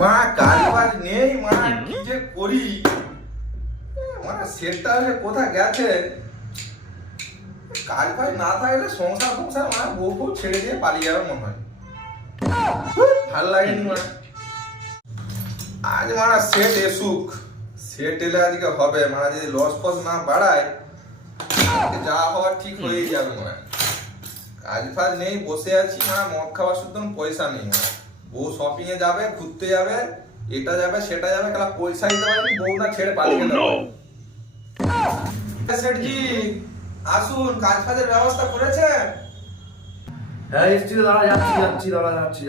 মা কাজ বাজ নেই, মা কি যে করি। মানে সেটটা কোথায় গেছে। কাজ বাজ না থাকলে সংসার সংসার মানে বউ বউ ছেড়ে দিয়ে পালিয়ে যাবে মনে হয়। ভাল লাগেনি মানে। আজ মানে সেট এসুক, সেট এলে আজকে হবে। মানে যদি লস ফস না বাড়ায় যা হওয়ার ঠিক হয়ে যাবে। মানে কাজ ফাজ নেই, বসে আছি। মানে মদ খাওয়ার শুধু পয়সা নেই। মানে বউ শপিং এ যাবে, ঘুরতে যাবে, এটা যাবে সেটা যাবে, খেলা পয়সা দিতে পারেনি, বউ না ছেড়ে পালিয়ে গেল। সেটজি আসুন, কাজ ফাজের ব্যবস্থা করেছে? হ্যাঁ এসছি, দাঁড়া যাচ্ছি।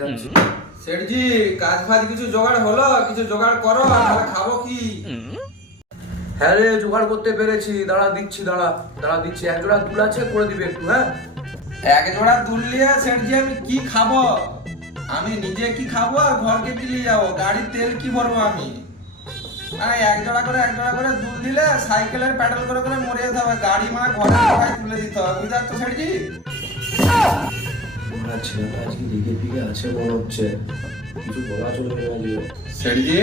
সেটজি কাজ ফাজ কিছু জোগাড় হলো? কিছু জোগাড় করো, তাহলে খাবো কি? হ্যাঁ রে, জোগাড় করতে পেরেছি। দাঁড়া দিচ্ছি। এক জোড়া দুল আছে, করে দিবে একটু। হ্যাঁ এক জোড়া দুল নিয়ে সেটজি আমি কি খাবো? আমি নিজে কি খাবো আর ঘরকে কি নিয়ে যাবো? গাড়ির তেল কি ভরবো আমি? এক জোড়া করে দুল দিলে সাইকেলের প্যাডেল করে করে মরে যেতে হবে। গাড়ি মানে ঘরে তুলে দিতে হবে, বুঝতে পারছো সেটজি? ছেলেটা আজকে দিকে দিকে আছে মনে হচ্ছে, কিছু বলা চলবে না। সেটজি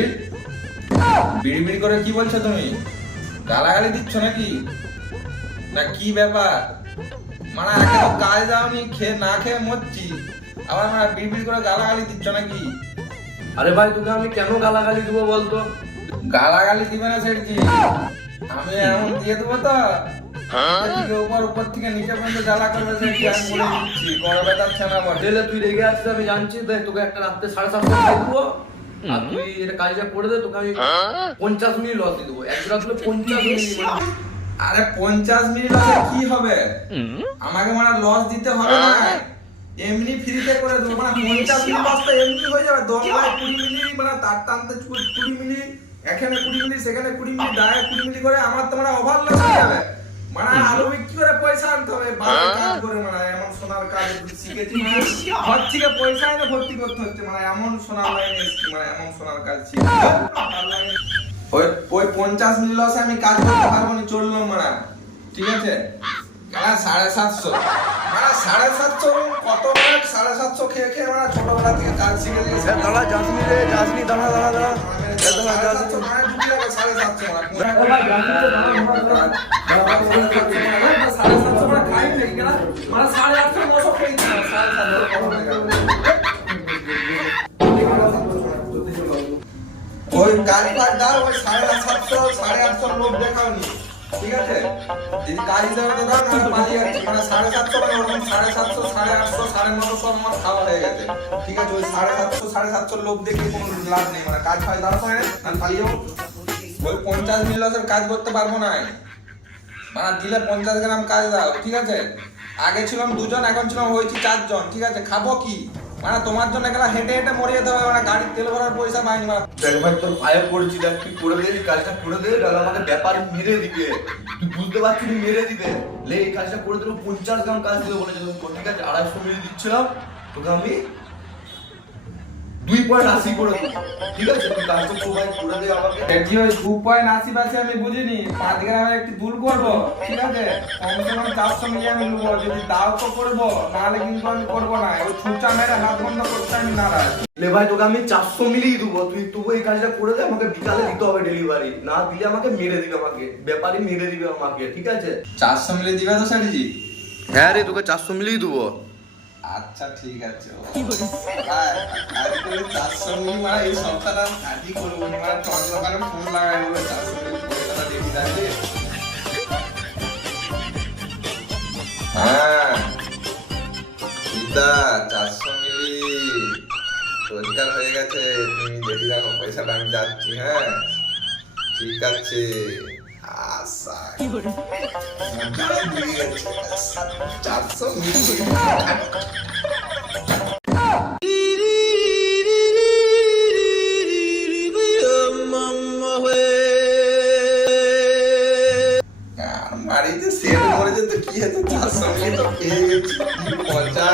বিড়ি বিড়ি করে কি বলছো তুমি? গালাগালি দিচ্ছ নাকি? না কি ব্যাপার? মানে একে তো কাজ যাওনি, খেয়ে না খেয়ে মরছি, আবার মানে বিড়ি বিড়ি করে গালাগালি দিচ্ছ নাকি? আরে ভাই, তোকে আমি কেন গালাগালি দেবো বলতো? গালাগালি দিবে না সেটজি, আমি এমন দিয়ে দেবো তো উপর থেকে নিচে পর্যন্ত জ্বালা করবে সেটজি। আমি বলে দিচ্ছি, গরমে যাচ্ছে না আমার। দিলে তুই রেগে আছিস আমি জানছি, তাই তোকে একটা রাত্রে 7:30 খাই দেবো। আর তুই এটা কাজটা করে দে, তোকে আমি 50 মিনিট লস দিয়ে দেবো। এক রাত্রে 50 মিনিট। আরে 50 মিনিট লসে কি হবে? আমাকে মানে লস দিতে হবে না, এমনি ফ্রিতে করে দেবো। মানে 50 মিনিট লস তো এমনি হয়ে যাবে। 10 লাখ 20 মিনিট মানে তার টানতে 20 মিনিট, এখানে 20 মিনিট, সেখানে 20 মিনিট, ডাইরেক্ট 20 মিনিট করে আমার তো মানে ওভার লস হয়ে যাবে। মানে আলু বিক্রি করে পয়সা আনতে হবে, বাড়ি কাজ করে। মানে এমন সোনার কাজ শিখেছি, মানে ঘর থেকে পয়সা এনে ভর্তি করতে হচ্ছে। মানে এমন সোনার লাইনে এসেছি, মানে এমন সোনার কাজ শিখেছি। ওই 50 মিনিট লসে আমি কাজ করতে পারবো না, চললো মানে। ঠিক আছে, 750 মানে 750 কত মানে 750 খেয়ে খেয়ে মানে ছোটবেলা থেকে কাজ শিখে গেছি। দাঁড়া যাসনি রে, যাসনি, দাঁড়া 750 মানে ঢুকে যাবে 750 মানে 750 মানে খাই নাকি কেন? মানে 850 900 খেয়ে দিচ্ছি 750। ওই কাজ বাজ দাও, ওই 750 850 লোক দেখাওনি। ঠিক আছে, যদি কাজ দাও তো দাও, না পালিয়ে যাচ্ছে। মানে 750 মানে ওরকম 750 850 950 সব আমার খাওয়া হয়ে গেছে। ঠিক আছে, ওই 750 750 লোক দেখে কোনো লাভ নেই। মানে কাজ ফাজ দাও হয় না, আমি পালিয়ে যাবো। ওই 50 মিনিট লসের কাজ করতে পারবো না। মানে দিলে 50 গ্রাম কাজ দাও। ঠিক আছে, আগে ছিলাম 2 জন, এখন ছিলাম হয়েছি 4 জন। ঠিক আছে, খাবো কি? মানে তোমার জন্য গেলা হেঁটে হেঁটে মরে যেতে হবে। মানে গাড়ির তেল ভরার পয়সা পাইনি। মানে দেখ ভাই, তোর পায়ে পড়েছি, দেখ তুই করে দে, কাজটা করে দে, নাহলে আমাকে ব্যাপার মেরে দিবে। তুই বুঝতে পারছিস, তুই মেরে দিবে। লে এই কাজটা করে দেবো, 50 গ্রাম কাজ দিতে বলেছে। ঠিক আছে, 250 মিনিট দিচ্ছিলাম তোকে আমি 2.80 করে দেবো। ঠিক আছে, তুই কাজটা প্রোভাইড করে দে আমাকে। সেটজি ওই 2.80 পাশে আমি বুঝিনি, 5 গ্রামের একটু দুল করবো। ঠিক আছে, কমসে কম 400 মিলি আমি নেবো। যদি দাও তো করবো, নাহলে কিন্তু আমি করবো না। ওই ছুঁচা মেরে হাত বন্ধ করতে আমি নারাজ। লে ভাই, তোকে আমি 400 মিলিয়ে দেবো। তুই তবু এই কাজটা করে দে, আমাকে বিকালে দিতে হবে ডেলিভারি। না দিলে আমাকে মেরে দিবে, আমাকে ব্যাপারই মেরে দিবে আমাকে। ঠিক আছে, 400 মিলি দিবে তো সেটজি? হ্যাঁ রে, তোকে 400 মিলিয়ে দেবো। আচ্ছা ঠিক আছে। আর 400 মিলি মানে এই সপ্তাহটা কাজই করবো না। মানে তোর দোকানে ফোন লাগাই বলে 400 মিলি পয়সাটা দিয়ে দিতে। হ্যাঁ দিদা, 400 মিলি রোজগার হয়ে গেছে। তুমি দেখি রাখো পয়সাটা, আমি যাচ্ছি। হ্যাঁ ঠিক আছে। আশা 400 মিলি। বাড়িতে সেট করেছে তো কি হয়েছে, 400 মিলি তো পেয়ে গেছি। কি মজা।